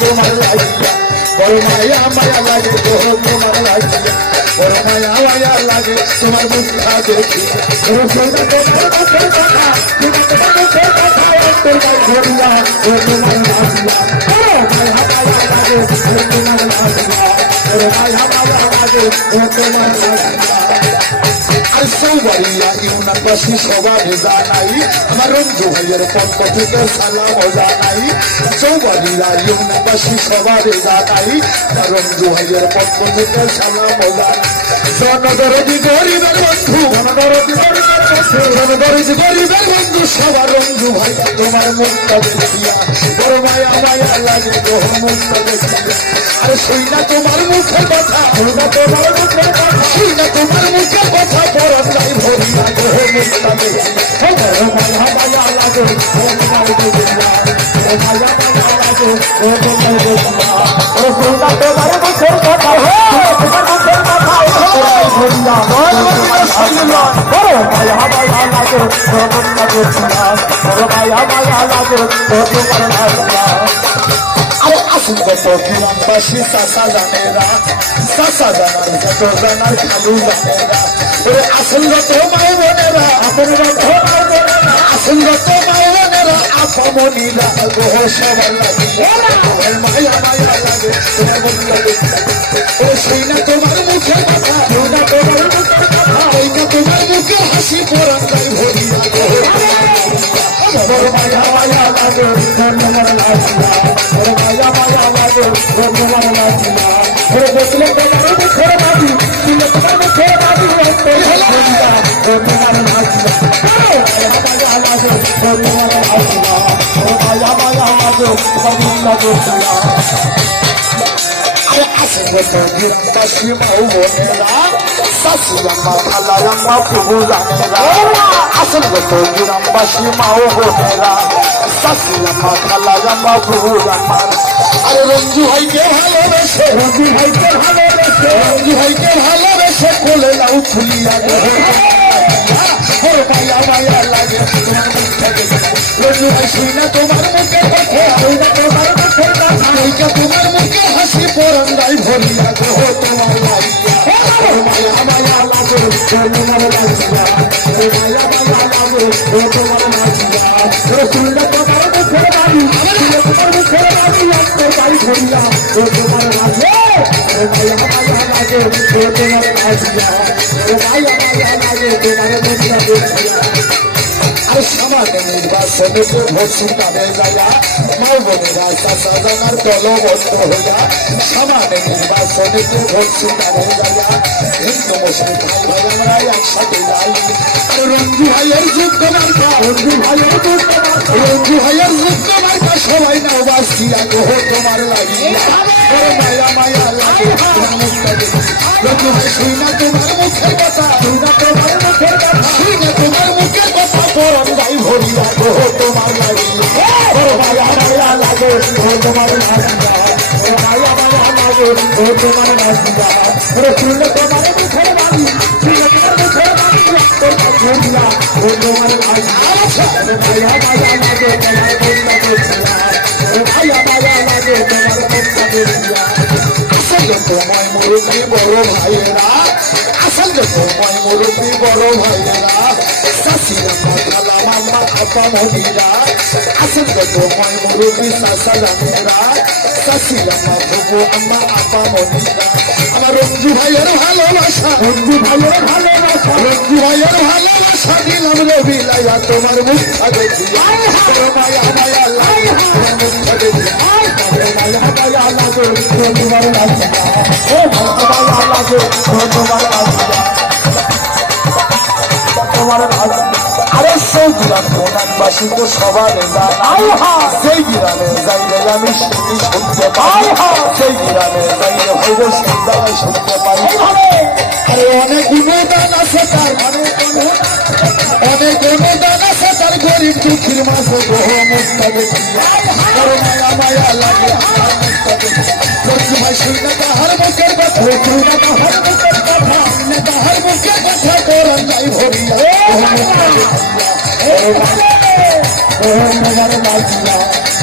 তোমার লাগিয়া বড় মায়া মায়া লাগে গো তোমার লাগিয়া বড় মায়া মায়া লাগে তোমার মুখটা দেখি রসুলটা তোমার মুখের কথা তোমার মুখের কথা তোমার ঘরিয়া ও তোমার লাগিয়া বড় মায়া মায়া লাগে তোমার লাগিয়া বড় মায়া মায়া লাগে তোমার লাগিয়া আর সৌবারিয়া ইউনাবাসী সবার জানাই আমার রঞ্জু ভাইয়ের পক্ষ থেকে সালাম জানাই সৌবারিয়া ইউনাবাসী সবার জানাই রঞ্জু ভাইয়ের পক্ষ থেকে সালাম জানাই জনদরদি গরিবের বন্ধু জনদরদি গরিবের বন্ধু সবার রঞ্জু ভাই তোমার মুখটা দেখিয়া বড় মায়া মায়া লাগে গো মুখটা দেখিয়া আরে শুই না তোমার মুখের কথা শুই না তোমার মুখের কথা শুই না তোমার মুখের কথা পরম নাই ভরিয়া গো মুখটা দেখিয়া বড় মায়া মায়া লাগে তোমার দেখিয়া বড় মায়া মায়া লাগে তোমার দেখিয়া ও শুই না তোমার মুখের কথা তোমার মুখের কথা ভরিয়া বড় মায়া মায়া লাগে মুখটা দেখিয়া বড় মায়া মায়া লাগে তোমার দেখিয়া আরে আসুন কত গ্রামবাসী চাষা জানেরা চাষা জানার যত জানার খালু জানেরা ওরে আসুন যত মাও বোনেরা আপনারা আসুন যত মাও বোনেরা আপামনিরা গো সবার লাগে মায়া মায়া লাগে তোমার বন্ধু ও সেই না তোমার মুখের কথা না তোমার মুখের কথা ওই না তোমার মুখে হাসি পরান গাই ভরিয়া গো বড় মায়া মায়া লাগে তোমার লাগিয়া বড় মায়া মায়া লাগে তোমার লাগিয়া ওরে দেখলে তোমার মুখের বাদি দিলে তোমার মুখের বাদি ভরিয়া তোমার লাগিয়া মায়া মায়া লাগে তোমার লাগিয়া বড় মায়া মায়া লাগে তোমার লাগিয়া আরে আসে তো গ্রামবাসী মাও বোনেরা শাশুড়াম্মা খালারাম্মা প্রভু জানেরা আসলে তো গ্রামবাসী মাও বোনেরা শাশুড়াম্মা খালারাম্মা প্রভু জানার আরে রঞ্জু ভাইকে ভালোবেসে রঞ্জু ভাইকে ভালোবেসে রঞ্জু ভাইকে ভালোবেসে কোলে নাও খুলিয়া মায়া মায়া লাগে তোমার মুখটা দেখে রঞ্জু ভাই শুই না তোমার মুখে দেখে শুই না তোমার মুখের কথা ওইটা তোমার মুখে হাসি পরান গাই ভরিয়া গো তোমার লাগিয়া মায়া মায়া লাগে তোমার লাগিয়া মায়া মায়া লাগে তোমার লাগিয়া রসুলটা তোমার মুখের বাড়ি তোমার মুখের বাড়ি একটা গাই ভরিয়া তোমার লাগিয়া মায়া মায়া লাগে তোমার লাগিয়া মায়া মায়া লাগে তোমার মুখটা দেখিয়া আর সমাজে নির্বাচনে ভোট ছুটাবে যাইয়া মাও বোনেরা চাষা জানার দলবদ্ধ হইয়া সমাজে নির্বাচনে ভোট ছুটাবে যাইয়া হিন্দু মুসলিম ভাই ভাই আমরা একসাথে যাই আর রঞ্জু ভাইয়ের যুদ্ধ মার্কা রঞ্জু ভাইয়ের যুদ্ধ মার্কা রঞ্জু ভাইয়ের যুদ্ধ মার্কা সবাই নাও বাসিয়া গো তোমার লাগিয়া মায়া মায়া লাগে রঞ্জু ভাই শুই না তোমার মুখের কথা শুই না তোমার মুখের কথা শুই না তোমার মুখের কথা পরম গাই ভরিয়া গো তোমার লাগিয়া মায়া মায়া লাগে তোমার লাগিয়া মায়া মায়া লাগে তোমার লাগিয়া শুনলে তোমার মুখের বাড়ি শুনলে তোমার মুখের বাড়ি তোমার ভরিয়া তোমার লাগিয়া মায়া মায়া লাগে তোমার বন্ধা দেখিয়া মায়া মায়া লাগে তোমার বন্ধা দেখিয়া আসলে তোমায় মুরব্বী বড় ভাইয়েরা আসলে তোমায় মুরব্বী বড় ভাইয়েরা শাশিরাম্মা খালামাম্মা আপামনিরা আসলে তোমায় মুরব্বী চাষা জানেরা শাশিরাম্মা প্রভু আম্মা আপামনিরা আমার রঞ্জু ভাইয়ের ভালোবাসা রঞ্জু ভাইয়ের ভালোবাসা রঞ্জু ভাইয়ের ভালোবাসা দিলাম রে বিলাইয়া তোমার মুখটা দেখিয়া মায়া মায়া লাগে তোমার মুখটা দেখিয়া মায়া মায়া লাগে তোমার লাগিয়া মায়া লাগে তোমার লাগিয়া তোমার লাগিয়া আরে সেই গ্রাম গ্রামবাসী তো সবার জানাই সেই গ্রামে যাইলে আমি শুনি শুনতে পাই সেই গ্রামে যাইলে হইব সেই জায়গায় শুনতে পারি আরে অনেক গুণদান আছে তার অনেক গুণদান আছে তার গরিব দুঃখীর মাঝে বহু মুক্তা দেখিয়া মায়া মায়া লাগে রঞ্জু ভাই শুই না তাহার মুখের কথা শুই না তাহার মুখের কথা না তাহার মুখের কথা কোরআন যাই ভরিয়া তোমার লাগিয়া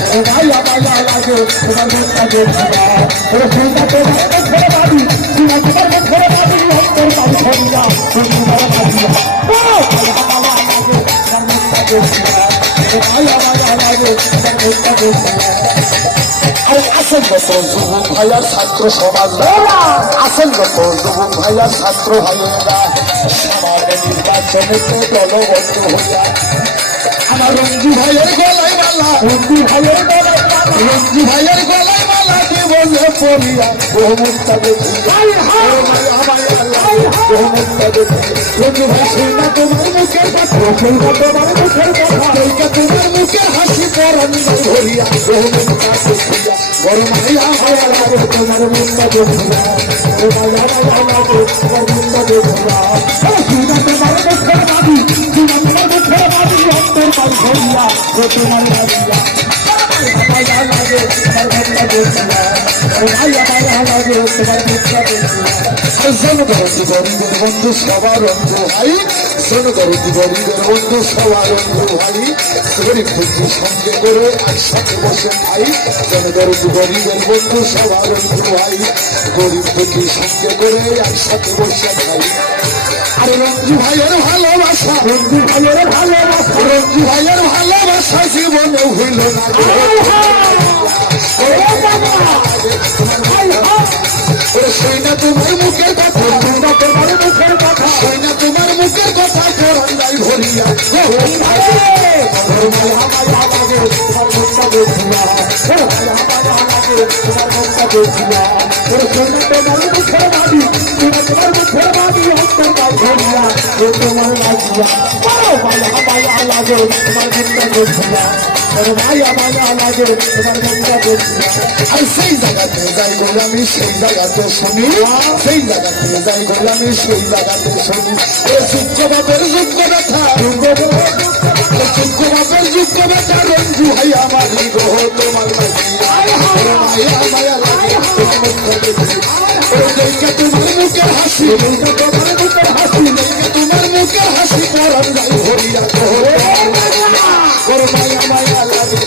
ও মায়া মায়া লাগে তোমার মুখটা দেখিয়া ওরে সেইটা তোমার মুখের বাড়ি সিনা তোমার মুখের বাড়ি অন্তর বাড়ি ধরিয়া তুমি বড় বাড়িয়া ও মায়া মায়া লাগে তোমার মুখটা দেখিয়া ও মায়া মায়া লাগে তোমার মুখটা দেখিয়া। আসেন গত যুবক ভাইয়ার ছাত্র সমাজ আসেন গত যুবক ভাইয়ার ছাত্র ভাইয়েরা সমাজ নির্বাচনেতে দলবদ্ধ হইয়া আমার রঞ্জু ভাইয়ের গলায় মালা রঞ্জু ভাইয়ের গলায় মালা রঞ্জু ভাইয়ের গলায় মালা দেব পড়িয়া বহুমুক্তা দেখি রঞ্জু ভাই সেইটা তোমার মুখের কথা সেইটা তোমার মুখের কথা সেইটা তোমার মুখের হাসি পরান ধরিয়া বহুমুক্তা দেখিয়া বড় মায়া মায়া লাগে তোমার মুখটা দেখিয়া বড় মায়া মায়া লাগে তোমার মুখটা দেখিয়া সেইটা তোমার মুখের বাড়ি সেইটা তোমার মুখের বাড়ি অন্তর বাড়ি ধরিয়া ও তোমার বাড়িয়া মায়া লাগে তোমার মুখটা দেখিয়া মায়া মায়া লাগে তোমার মুখটা দেখিয়া। জনগণী গরিবের বন্ধু সবার বন্ধু ভাই জনগণী গরিবের বন্ধু সবার বন্ধু ভাই গরিব বন্ধু সঙ্গে করে একসাথে বসে ভাই জনগণী গরিবের বন্ধু সবার বন্ধু ভাই গরিব বন্ধু সঙ্গে করে একসাথে বসে ভাই আরে রঞ্জু ভাইয়ের ভালোবাসা রঞ্জু ভাইয়ের ভালোবাসা রঞ্জু ভাইয়ের ভালোবাসা জীবনে হইল না সেইনা তোমার মুখের কথা সেইনা তোমার মুখের কথা সেইনা তোমার মুখের কথা করন্দাই ভরিয়া তোমার লাগিয়া মায়া লাগে তোমার মুখটা দেখিয়া মায়া মায়া লাগে তোমার মুখটা দেখিয়া আর সেই জায়গাতে যাই বলে আমি সেই জায়গাতে শুনি সেই জায়গাতে যাই বলে আমি সেই জায়গাতে শুনি যোগ্য বাপের যোগ্য ব্যথা যোগ্য বাপের যোগ্য ব্যথা রঞ্জু ভাই আমার গ্রহ তোমার মায়া মায়া লাগে তোমার মুখটা দেখিয়া তোমার মুখের হাসি তোমার মুখের হাসি তোমার মুখের হাসি পরান যাই ভরিয়া মায়া মায়া লাগে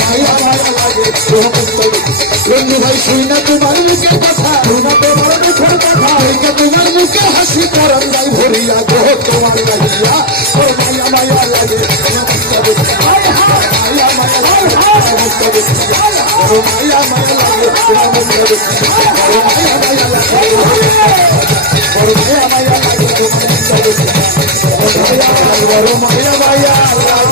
মায়া মায়া লাগে রঞ্জু ভাই শুই না তোমার মুখের কথা তোমার মুখের কথা তোমার মুখের হাসি পরান যাই ভরিয়া গো তোমার লাগিয়া মায়া মায়া লাগে মায়া মায়া লাগে মায়া মায়া লাগে মায়া মায়া লাগে